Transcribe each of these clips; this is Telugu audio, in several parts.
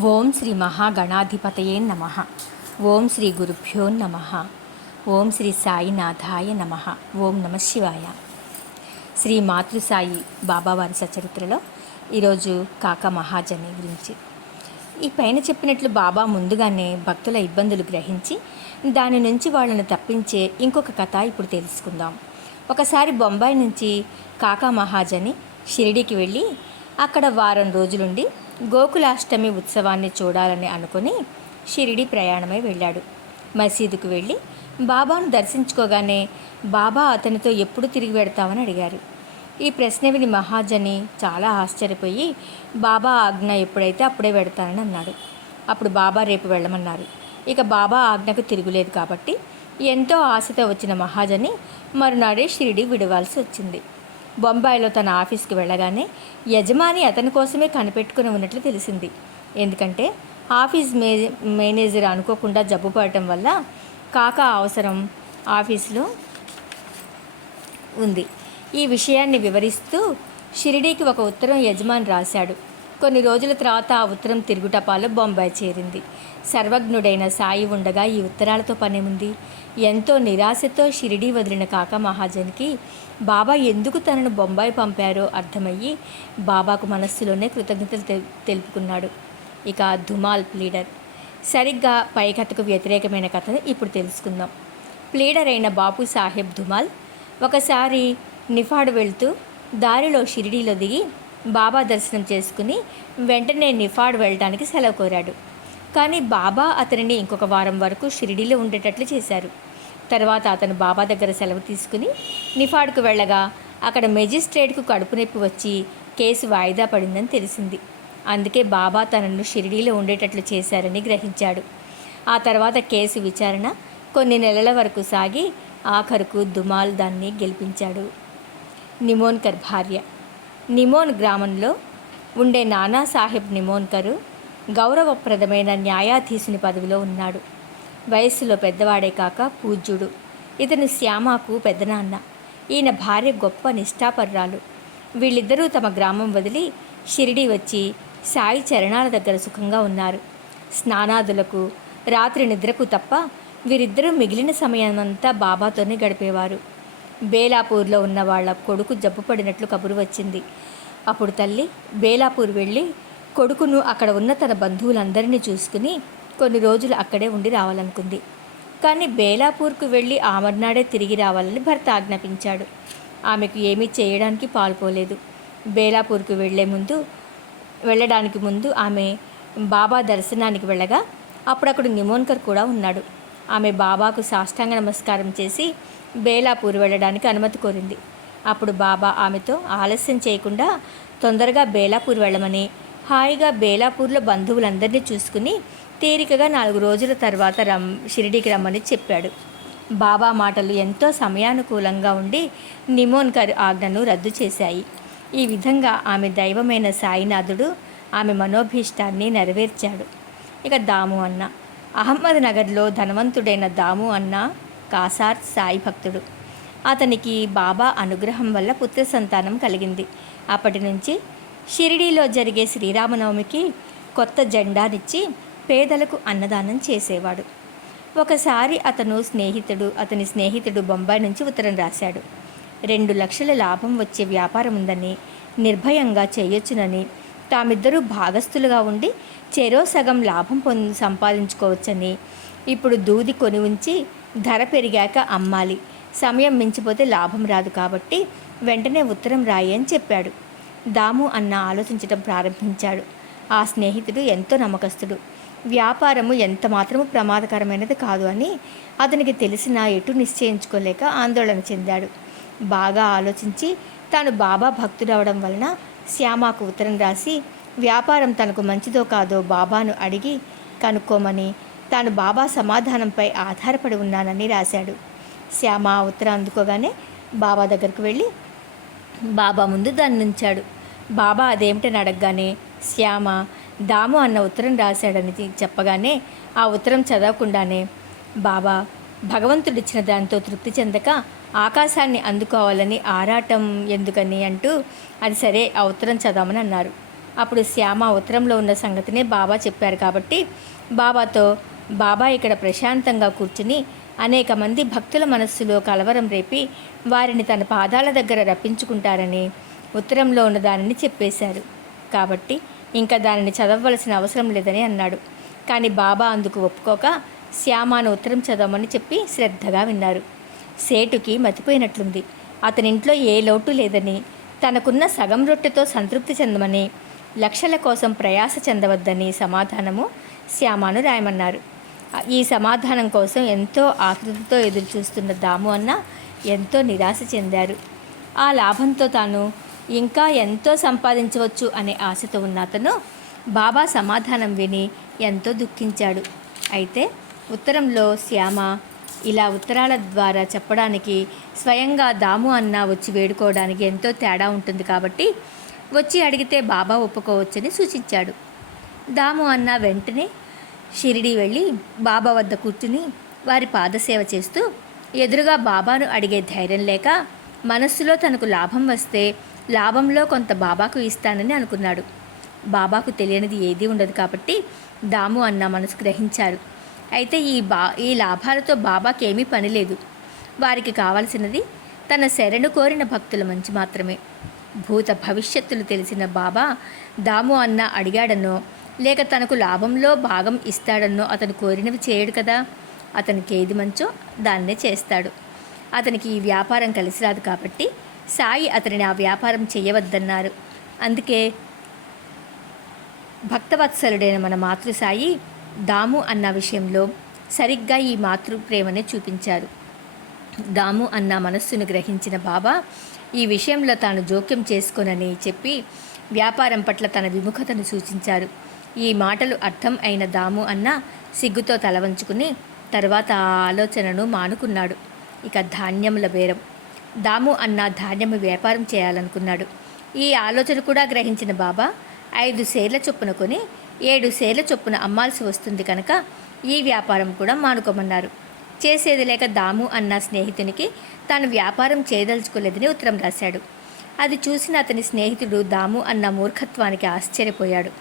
ఓం శ్రీ మహాగణాధిపతయే నమ. ఓం శ్రీ గురుభ్యో నమ. ఓం శ్రీ సాయినాథాయ నమ. ఓం నమ శివాయ. శ్రీ మాతృసాయి బాబావారి సచరిత్రలో ఈరోజు కాకా మహాజని గురించి. ఈ పైన చెప్పినట్లు బాబా ముందుగానే భక్తుల ఇబ్బందులు గ్రహించి దాని నుంచి వాళ్ళని తప్పించే ఇంకొక కథ ఇప్పుడు తెలుసుకుందాం. ఒకసారి బొంబాయి నుంచి కాకా మహాజని షిరిడీకి వెళ్ళి అక్కడ వారం రోజులుండి గోకులాష్టమి ఉత్సవాన్ని చూడాలని అనుకుని షిరిడి ప్రయాణమై వెళ్ళాడు. మసీదుకు వెళ్ళి బాబాను దర్శించుకోగానే బాబా అతనితో ఎప్పుడు తిరిగి వెడతామని అడిగారు. ఈ ప్రశ్న విని మహాజని చాలా ఆశ్చర్యపోయి బాబా ఆజ్ఞ ఎప్పుడైతే అప్పుడే వెడతానని అన్నాడు. అప్పుడు బాబా రేపు వెళ్ళమన్నారు. ఇక బాబా ఆజ్ఞకు తిరుగులేదు కాబట్టి ఎంతో ఆశతో వచ్చిన మహాజని మరునాడే షిరిడి విడవాల్సి వచ్చింది. బొంబాయిలో తన ఆఫీస్కి వెళ్ళగానే యజమాని అతని కోసమే కనిపెట్టుకుని ఉన్నట్లు తెలిసింది. ఎందుకంటే ఆఫీస్ మేనేజర్ అనుకోకుండా జబ్బు పడటం వల్ల కాకా అవసరం ఆఫీసులో ఉంది. ఈ విషయాన్ని వివరిస్తూ షిరిడీకి ఒక ఉత్తరం యజమాని రాశాడు. కొన్ని రోజుల తర్వాత ఆ ఉత్తరం తిరుగుటపాలో బొంబాయి చేరింది. సర్వజ్ఞుడైన సాయి ఉండగా ఈ ఉత్తరాలతో పనేముంది? ఎంతో నిరాశతో షిరిడీ వదిలిన కాకా మహాజన్కి బాబా ఎందుకు తనను బొంబాయి పంపారో అర్థమయ్యి బాబాకు మనస్సులోనే కృతజ్ఞతలు తెలుపుకున్నాడు. ఇక ధుమాల్ ప్లీడర్. సరిగ్గా పై కథకు వ్యతిరేకమైన కథను ఇప్పుడు తెలుసుకుందాం. ప్లీడర్ అయిన బాపు సాహెబ్ ధుమాల్ ఒకసారి నిఫాడ్ వెళ్తూ దారిలో షిరిడీలో దిగి బాబా దర్శనం చేసుకుని వెంటనే నిఫాడ్ వెళ్ళడానికి సెలవు కోరాడు. కానీ బాబా అతనిని ఇంకొక వారం వరకు షిరిడీలో ఉండేటట్లు చేశారు. తర్వాత అతను బాబా దగ్గర సెలవు తీసుకుని నిఫాడ్కు వెళ్ళగా అక్కడ మెజిస్ట్రేట్కు కడుపు నొప్పి వచ్చి కేసు వాయిదా పడిందని తెలిసింది. అందుకే బాబా తనను షిరిడీలో ఉండేటట్లు చేశారని గ్రహించాడు. ఆ తర్వాత కేసు విచారణ కొన్ని నెలల వరకు సాగి ఆఖరుకు దుమాల్ దాన్ని గెలిపించాడు. నిమోన్కర్ భార్య. నిమోన్ గ్రామంలో ఉండే నానాసాహెబ్ నిమోన్కరు గౌరవప్రదమైన న్యాయాధీశుని పదవిలో ఉన్నాడు. వయస్సులో పెద్దవాడే కాక పూజ్యుడు. ఇతను శ్యామకు పెద్దనాన్న. ఈయన భార్య గొప్ప నిష్ఠాపర్రాలు. వీళ్ళిద్దరూ తమ గ్రామం వదిలి షిరిడీ వచ్చి సాయి చరణాల దగ్గర సుఖంగా ఉన్నారు. స్నానాదులకు రాత్రి నిద్రకు తప్ప వీరిద్దరూ మిగిలిన సమయమంతా బాబాతోనే గడిపేవారు. బేలాపూర్లో ఉన్న వాళ్ళ కొడుకు జబ్బుపడినట్లు కబురు వచ్చింది. అప్పుడు తల్లి బేలాపూర్ వెళ్ళి కొడుకును అక్కడ ఉన్న తన బంధువులందరినీ చూసుకుని కొన్ని రోజులు అక్కడే ఉండి రావాలనుకుంది. కానీ బేలాపూర్కు వెళ్ళి ఆమర్నాడే తిరిగి రావాలని భర్త ఆజ్ఞాపించాడు. ఆమెకు ఏమీ చేయడానికి పాల్పోలేదు. బేలాపూర్కు వెళ్ళడానికి ముందు ఆమె బాబా దర్శనానికి వెళ్ళగా అప్పుడక్కడ నిమోన్కర్ కూడా ఉన్నాడు. ఆమె బాబాకు సాష్టాంగ నమస్కారం చేసి బేలాపూర్ వెళ్ళడానికి అనుమతి కోరింది. అప్పుడు బాబా ఆమెతో ఆలస్యం చేయకుండా తొందరగా బేలాపూర్ వెళ్ళమని, హాయిగా బేలాపూర్లో బంధువులందరినీ చూసుకుని తీరికగా 4 రోజుల తర్వాత షిరిడీకి రమ్మని చెప్పాడు. బాబా మాటలు ఎంతో సమయానుకూలంగా ఉండి నిమోన్కర్ ఆజ్ఞను రద్దు చేశాయి. ఈ విధంగా ఆమె దైవమైన సాయినాథుడు ఆమె మనోభీష్టాన్ని నెరవేర్చాడు. ఇక దాము అన్న. అహ్మద్ నగర్లో ధనవంతుడైన దాము అన్న కాసార్ సాయి భక్తుడు. అతనికి బాబా అనుగ్రహం వల్ల పుత్ర సంతానం కలిగింది. అప్పటి నుంచి షిరిడీలో జరిగే శ్రీరామనవమికి కొత్త జెండానిచ్చి పేదలకు అన్నదానం చేసేవాడు. ఒకసారి అతని స్నేహితుడు బొంబాయి నుంచి ఉత్తరం రాశాడు. 2 లక్షల లాభం వచ్చే వ్యాపారం ఉందని, నిర్భయంగా చేయొచ్చునని, తామిద్దరూ భాగస్థులుగా ఉండి చెరో సగం లాభం సంపాదించుకోవచ్చని, ఇప్పుడు దూది కొని ఉంచి ధర పెరిగాక అమ్మాలి, సమయం మించిపోతే లాభం రాదు కాబట్టి వెంటనే ఉత్తరం రాయి అని చెప్పాడు. దాము అన్న ఆలోచించడం ప్రారంభించాడు. ఆ స్నేహితుడు ఎంతో నమ్మకస్తుడు. వ్యాపారము ఎంత మాత్రము ప్రమాదకరమైనది కాదు అని అతనికి తెలిసినా ఎటు నిశ్చయించుకోలేక ఆందోళన చెందాడు. బాగా ఆలోచించి తాను బాబా భక్తుడవడం వలన శ్యామకు ఉత్తరం రాసి వ్యాపారం తనకు మంచిదో కాదో బాబాను అడిగి కనుక్కోమని, తాను బాబా సమాధానంపై ఆధారపడి ఉన్నానని రాశాడు. శ్యామ ఆ ఉత్తరం అందుకోగానే బాబా దగ్గరకు వెళ్ళి బాబా ముందు దాన్ని ఉంచాడు. బాబా అదేమిటని అడగగానే శ్యామ దాము అన్న ఉత్తరం రాశాడని చెప్పగానే ఆ ఉత్తరం చదవకుండానే బాబా భగవంతుడిచ్చిన దాంతో తృప్తి చెందక ఆకాశాన్ని అందుకోవాలని ఆరాటం ఎందుకని అంటూ అది సరే ఆ ఉత్తరం చదవమని అన్నారు. అప్పుడు శ్యామ ఉత్తరంలో ఉన్న సంగతినే బాబా చెప్పారు కాబట్టి బాబాతో, బాబా ఇక్కడ ప్రశాంతంగా కూర్చుని అనేక మంది భక్తుల మనస్సులో కలవరం రేపి వారిని తన పాదాల దగ్గర రప్పించుకుంటారని ఉత్తరంలో ఉన్న దానిని చెప్పేశారు. కాబట్టి ఇంకా దానిని చదవవలసిన అవసరం లేదని అన్నాడు. కానీ బాబా అందుకు ఒప్పుకోక శ్యామాను ఉత్తరం చదవమని చెప్పి శ్రద్ధగా విన్నారు. సేటుకి మతిపోయినట్లుంది. అతనింట్లో ఏ లోటు లేదని, తనకున్న సగం రొట్టెతో సంతృప్తి చెందమని, లక్షల కోసం ప్రయాస చెందవద్దని సమాధానము శ్యామాను రాయమన్నారు. ఈ సమాధానం కోసం ఎంతో ఆతృతతో ఎదురుచూస్తున్న దాము అన్న ఎంతో నిరాశ చెందారు. ఆ లాభంతో తాను ఇంకా ఎంతో సంపాదించవచ్చు అనే ఆశతో ఉన్న అతను బాబా సమాధానం విని ఎంతో దుఃఖించాడు. అయితే ఉత్తరంలో శ్యామ ఇలా ఉత్తరాల ద్వారా చెప్పడానికి స్వయంగా దాము అన్న వచ్చి వేడుకోవడానికి ఎంతో తేడా ఉంటుంది కాబట్టి వచ్చి అడిగితే బాబా ఒప్పుకోవచ్చని సూచించాడు. దాము అన్న వెంటనే షిరిడీ వెళ్ళి బాబా వద్ద కూర్చుని వారి పాదసేవ చేస్తూ ఎదురుగా బాబాను అడిగే ధైర్యం లేక మనస్సులో తనకు లాభం వస్తే లాభంలో కొంత బాబాకు ఇస్తానని అనుకున్నాడు. బాబాకు తెలియనిది ఏదీ ఉండదు కాబట్టి దాము అన్న మనసు గ్రహించారు. అయితే ఈ లాభాలతో బాబాకి ఏమీ పని లేదు. వారికి కావలసినది తన శరణు కోరిన భక్తుల మంచి మాత్రమే. భూత భవిష్యత్తులు తెలిసిన బాబా దాము అన్న అడిగాడనో లేక తనకు లాభంలో భాగం ఇస్తాడన్నో అతను కోరినవి చేయడు కదా. అతనికి ఏది మంచో దాన్నే చేస్తాడు. అతనికి ఈ వ్యాపారం కలిసి రాదు కాబట్టి సాయి అతనిని ఆ వ్యాపారం చేయవద్దన్నారు. అందుకే భక్తవత్సలుడైన మన మాతృసాయి దాము అన్న విషయంలో సరిగ్గా ఈ మాతృప్రేమనే చూపించారు. దాము అన్న మనస్సును గ్రహించిన బాబా ఈ విషయంలో తాను జోక్యం చేసుకోనని చెప్పి వ్యాపారం పట్ల తన విముఖతను సూచించారు. ఈ మాటలు అర్థం అయిన దాము అన్న సిగ్గుతో తల వంచుకుని తర్వాత ఆ ఆలోచనను మానుకున్నాడు. ఇక ధాన్యముల బేరం. దాము అన్న ధాన్యము వ్యాపారం చేయాలనుకున్నాడు. ఈ ఆలోచన కూడా గ్రహించిన బాబా 5 సేర్ల చొప్పున కొని 7 సేర్ల చొప్పున అమ్మాల్సి వస్తుంది కనుక ఈ వ్యాపారం కూడా మానుకోమన్నారు. చేసేది లేక దాము అన్న స్నేహితునికి తాను వ్యాపారం చేయదలుచుకోలేదని ఉత్తరం రాశాడు. అది చూసిన అతని స్నేహితుడు దాము అన్న మూర్ఖత్వానికి ఆశ్చర్యపోయాడు.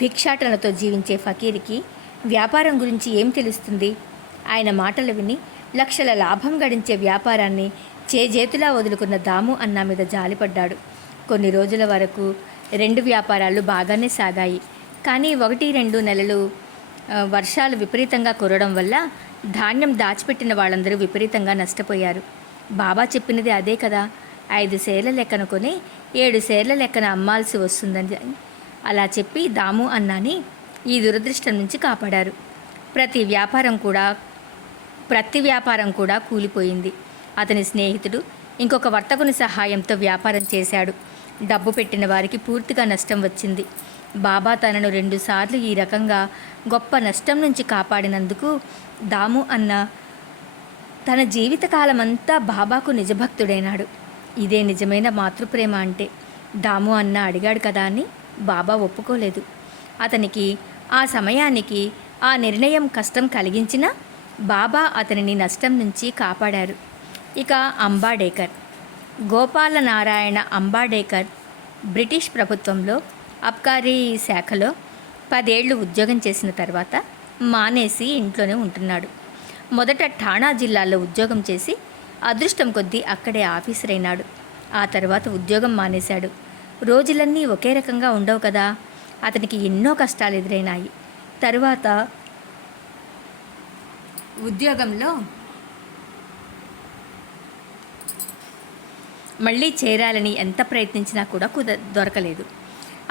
భిక్షాటనతో జీవించే ఫకీరికి వ్యాపారం గురించి ఏం తెలుస్తుంది? ఆయన మాటలు విని లక్షల లాభం గడించే వ్యాపారాన్ని చేజేతులా వదులుకున్న దాము అన్న మీద జాలిపడ్డాడు. కొన్ని రోజుల వరకు 2 వ్యాపారాలు బాగానే సాగాయి. కానీ 1-2 నెలలు వర్షాలు విపరీతంగా కురవడం వల్ల ధాన్యం దాచిపెట్టిన వాళ్ళందరూ విపరీతంగా నష్టపోయారు. బాబా చెప్పినది అదే కదా, 5 సేర్ల లెక్కన కొని 7 సేర్ల లెక్కన అమ్మాల్సి వస్తుందని అలా చెప్పి దాము అన్నాని ఈ దురదృష్టం నుంచి కాపాడారు. ప్రతి వ్యాపారం కూడా కూలిపోయింది. అతని స్నేహితుడు ఇంకొక వర్తకుని సహాయంతో వ్యాపారం చేశాడు. డబ్బు పెట్టిన వారికి పూర్తిగా నష్టం వచ్చింది. బాబా తనను 2 సార్లు ఈ రకంగా గొప్ప నష్టం నుంచి కాపాడినందుకు దాము అన్న తన జీవితకాలమంతా బాబాకు నిజభక్తుడైనాడు. ఇదే నిజమైన మాతృప్రేమ అంటే. దాము అన్న అడిగాడు కదా అని బాబా ఒప్పుకోలేదు. అతనికి ఆ సమయానికి ఆ నిర్ణయం కష్టం కలిగించినా బాబా అతనిని నష్టం నుంచి కాపాడారు. ఇక అంబాడేకర్. గోపాలనారాయణ అంబాడేకర్ బ్రిటిష్ ప్రభుత్వంలో అబ్కారీ శాఖలో 10 ఏళ్ళు ఉద్యోగం చేసిన తర్వాత మానేసి ఇంట్లోనే ఉంటున్నాడు. మొదట ఠాణా జిల్లాలో ఉద్యోగం చేసి అదృష్టం కొద్దీ అక్కడే ఆఫీసర్ అయినాడు. ఆ తర్వాత ఉద్యోగం మానేశాడు. రోజులన్నీ ఒకే రకంగా ఉండవు కదా. అతనికి ఎన్నో కష్టాలు ఎదురైనాయి. తరువాత ఉద్యోగంలో మళ్ళీ చేరాలని ఎంత ప్రయత్నించినా కూడా దొరకలేదు.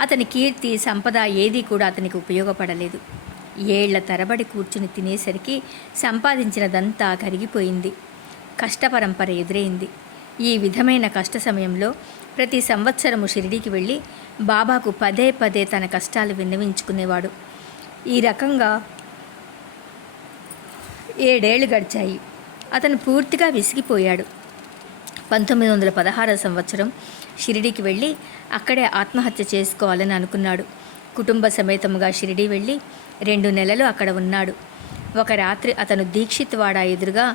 అతని కీర్తి సంపద ఏదీ కూడా అతనికి ఉపయోగపడలేదు. ఏళ్ల తరబడి కూర్చుని తినేసరికి సంపాదించినదంతా కరిగిపోయింది. కష్టపరంపర ఎదురైంది. ఈ విధమైన కష్ట సమయంలో ప్రతి సంవత్సరము షిరిడీకి వెళ్ళి బాబాకు పదే పదే తన కష్టాలు విన్నవించుకునేవాడు. ఈ రకంగా 7 ఏళ్ళు గడిచాయి. అతను పూర్తిగా విసిగిపోయాడు. 1916 సంవత్సరం షిరిడీకి వెళ్ళి అక్కడే ఆత్మహత్య చేసుకోవాలని అనుకున్నాడు. కుటుంబ సమేతముగా షిరిడీ వెళ్ళి 2 నెలలు అక్కడ ఉన్నాడు. ఒక రాత్రి అతను దీక్షిత్వాడ ఎదురుగా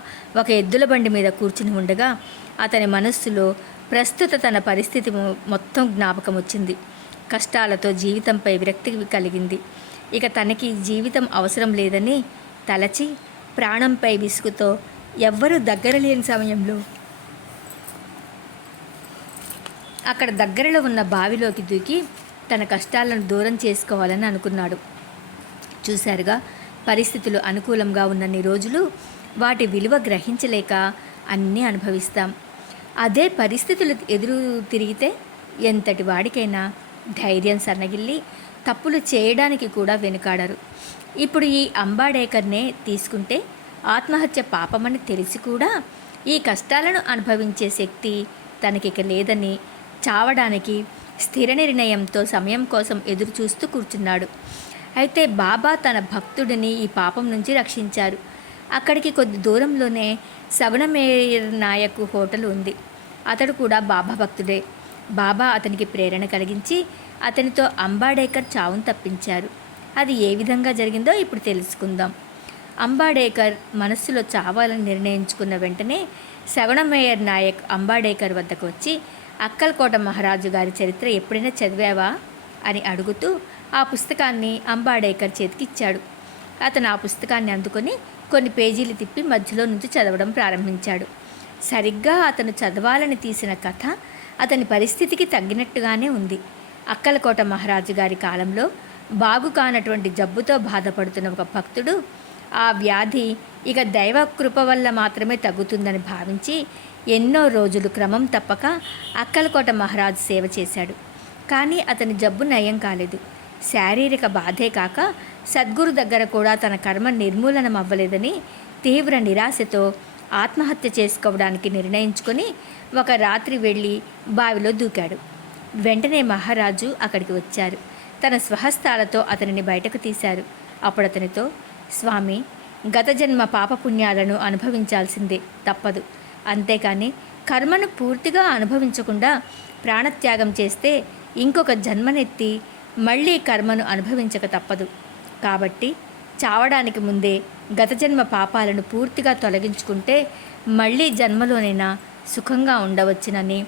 ఒక ఎద్దుల బండి మీద కూర్చుని ఉండగా అతని మనస్సులో ప్రస్తుత తన పరిస్థితి మొత్తం జ్ఞాపకం వచ్చింది. కష్టాలతో జీవితంపై విరక్తి కలిగింది. ఇక తనకి జీవితం అవసరం లేదని తలచి ప్రాణంపై విసుగుతో ఎవ్వరూ దగ్గర లేని సమయంలో అక్కడ దగ్గరలో ఉన్న బావిలోకి దూకి తన కష్టాలను దూరం చేసుకోవాలని అనుకున్నాడు. చూశారుగా, పరిస్థితులు అనుకూలంగా ఉన్నన్ని రోజులు వాటి విలువ గ్రహించలేక అన్నీ అనుభవిస్తాం. అదే పరిస్థితులు ఎదురు తిరిగితే ఎంతటి వాడికైనా ధైర్యం సన్నగిల్లి తప్పులు చేయడానికి కూడా వెనుకాడరు. ఇప్పుడు ఈ అంబాడేకర్నే తీసుకుంటే ఆత్మహత్య పాపమని తెలిసి కూడా ఈ కష్టాలను అనుభవించే శక్తి తనకిక లేదని చావడానికి స్థిర నిర్ణయంతో సమయం కోసం ఎదురు చూస్తూ కూర్చున్నాడు. అయితే బాబా తన భక్తుడిని ఈ పాపం నుంచి రక్షించారు. అక్కడికి కొద్ది దూరంలోనే సగుణమేయర్ నాయక్ హోటల్ ఉంది. అతడు కూడా బాబా భక్తుడే. బాబా అతనికి ప్రేరణ కలిగించి అతనితో అంబాడేకర్ చావును తప్పించారు. అది ఏ విధంగా జరిగిందో ఇప్పుడు తెలుసుకుందాం. అంబాడేకర్ మనస్సులో చావాలని నిర్ణయించుకున్న వెంటనే సగుణమేయర్ నాయక్ అంబాడేకర్ వద్దకు వచ్చి, అక్కల్కోట మహారాజు గారి చరిత్ర ఎప్పుడైనా చదివావా అని అడుగుతూ ఆ పుస్తకాన్ని అంబాడేకర్ చేతికిచ్చాడు. అతను ఆ పుస్తకాన్ని అందుకొని కొన్ని పేజీలు తిప్పి మధ్యలో నుంచి చదవడం ప్రారంభించాడు. సరిగ్గా అతను చదవాలని తీసిన కథ అతని పరిస్థితికి తగ్గినట్టుగానే ఉంది. అక్కలకోట మహారాజు గారి కాలంలో బాగు కానటువంటి జబ్బుతో బాధపడుతున్న ఒక భక్తుడు ఆ వ్యాధి ఇక దైవ కృప వల్ల మాత్రమే తగ్గుతుందని భావించి ఎన్నో రోజులు క్రమం తప్పక అక్కలకోట మహారాజు సేవ చేశాడు. కానీ అతని జబ్బు నయం కాలేదు. శారీరక బాధే కాక సద్గురు దగ్గర కూడా తన కర్మ నిర్మూలనం అవ్వలేదని తీవ్ర నిరాశతో ఆత్మహత్య చేసుకోవడానికి నిర్ణయించుకొని ఒక రాత్రి వెళ్ళి బావిలో దూకాడు. వెంటనే మహారాజు అక్కడికి వచ్చారు. తన స్వహస్తాలతో అతనిని బయటకు తీశారు. అప్పుడు అతనితో, స్వామి, గత జన్మ పాపపుణ్యాలను అనుభవించాల్సిందే, తప్పదు. అంతేకాని కర్మను పూర్తిగా అనుభవించకుండా ప్రాణత్యాగం చేస్తే ఇంకొక జన్మనెత్తి మళ్ళీ కర్మను అనుభవించక తప్పదు. కాబట్టి చావడానికి ముందే గత జన్మ పాపాలను పూర్తిగా తొలగించుకుంటే మళ్ళీ జన్మలోనైనా సుఖంగా ఉండవచ్చునని,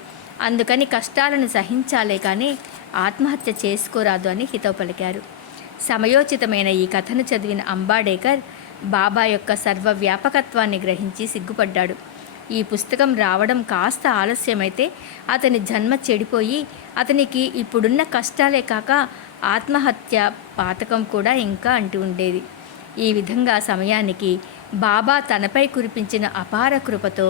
అందుకని కష్టాలను సహించాలే కానీ ఆత్మహత్య చేసుకోరాదు అని హితవు పలికారు. సమయోచితమైన ఈ కథను చదివిన అంబాడేకర్ బాబా యొక్క సర్వవ్యాపకత్వాన్ని గ్రహించి సిగ్గుపడ్డాడు. ఈ పుస్తకం రావడం కాస్త ఆలస్యమైతే అతని జన్మ చెడిపోయి అతనికి ఇప్పుడున్న కష్టాలే కాక ఆత్మహత్య పాతకం కూడా ఇంకా అంటి ఉండేది. ఈ విధంగా సమయానికి బాబా తనపై కురిపించిన అపార కృపతో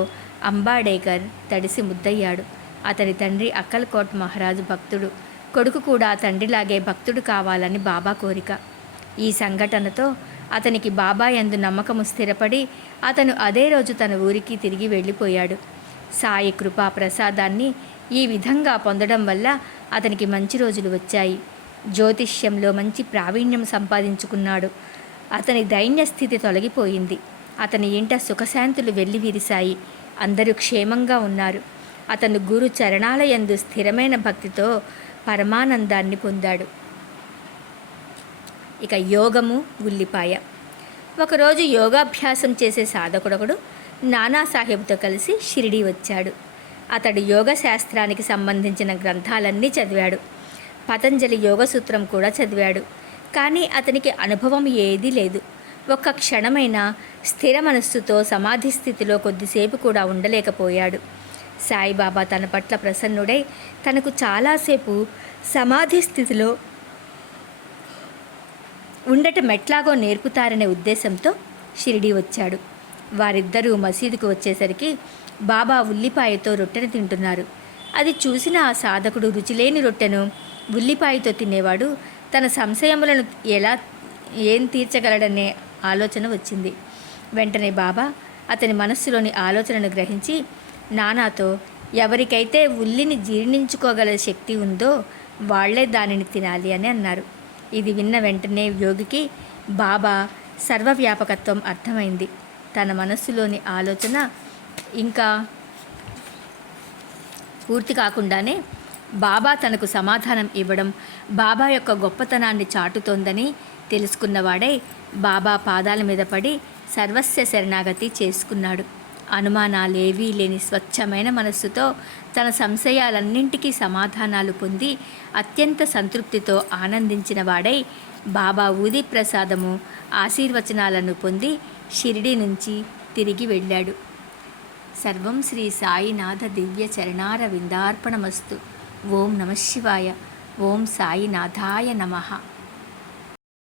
అంబాడేకర్ తడిసి ముద్దయ్యాడు. అతని తండ్రి అక్కల్కోట్ మహారాజు భక్తుడు. కొడుకు కూడా తండ్రిలాగే భక్తుడు కావాలని బాబా కోరిక. ఈ సంఘటనతో అతనికి బాబా యందు నమ్మకము స్థిరపడి అతను అదే రోజు తన ఊరికి తిరిగి వెళ్ళిపోయాడు. సాయి కృపా ప్రసాదాన్ని ఈ విధంగా పొందడం వల్ల అతనికి మంచి రోజులు వచ్చాయి. జ్యోతిష్యంలో మంచి ప్రావీణ్యం సంపాదించుకున్నాడు. అతని దైన్య స్థితి తొలగిపోయింది. అతని ఇంట సుఖశాంతులు వెల్లివిరిశాయి. అందరూ క్షేమంగా ఉన్నారు. అతను గురు చరణాలయందు స్థిరమైన భక్తితో పరమానందాన్ని పొందాడు. ఇక యోగము ఉల్లిపాయ. ఒకరోజు యోగాభ్యాసం చేసే సాధకుడొకడు నానాసాహెబ్తో కలిసి షిరిడీ వచ్చాడు. అతడు యోగ శాస్త్రానికి సంబంధించిన గ్రంథాలన్నీ చదివాడు. పతంజలి యోగసూత్రం కూడా చదివాడు. కానీ అతనికి అనుభవం ఏదీ లేదు. ఒక్క క్షణమైన స్థిర మనస్సుతో సమాధి స్థితిలో కొద్దిసేపు కూడా ఉండలేకపోయాడు. సాయిబాబా తన పట్ల ప్రసన్నుడై తనకు చాలాసేపు సమాధి స్థితిలో ఉండటం ఎట్లాగో నేర్పుతారనే ఉద్దేశంతో షిరిడీ వచ్చాడు. వారిద్దరూ మసీదుకు వచ్చేసరికి బాబా ఉల్లిపాయతో రొట్టెను తింటున్నారు. అది చూసిన ఆ సాధకుడు రుచిలేని రొట్టెను ఉల్లిపాయతో తినేవాడు తన సంశయములను ఏం తీర్చగలడనే ఆలోచన వచ్చింది. వెంటనే బాబా అతని మనస్సులోని ఆలోచనను గ్రహించి నానాతో, ఎవరికైతే ఉల్లిని జీర్ణించుకోగల శక్తి ఉందో వాళ్లే దానిని తినాలి అని అన్నారు. ఇది విన్న వెంటనే యోగికి బాబా సర్వవ్యాపకత్వం అర్థమైంది. తన మనస్సులోని ఆలోచన ఇంకా పూర్తి కాకుండానే బాబా తనకు సమాధానం ఇవ్వడం బాబా యొక్క గొప్పతనాన్ని చాటుతోందని తెలుసుకున్నవాడై బాబా పాదాల మీద పడి సర్వస్వ శరణాగతి చేసుకున్నాడు. అనుమానాలేవీ లేని స్వచ్ఛమైన మనస్సుతో తన సంశయాలన్నింటికీ సమాధానాలు పొంది అత్యంత సంతృప్తితో ఆనందించిన వాడై బాబా ఊది ప్రసాదము ఆశీర్వచనాలను పొంది షిరిడి నుంచి తిరిగి వెళ్ళాడు. సర్వం శ్రీ సాయినాథ దివ్య చరణార విందార్పణమస్తు. ఓం నమః శివాయ. ఓం సాయినాథాయ నమః.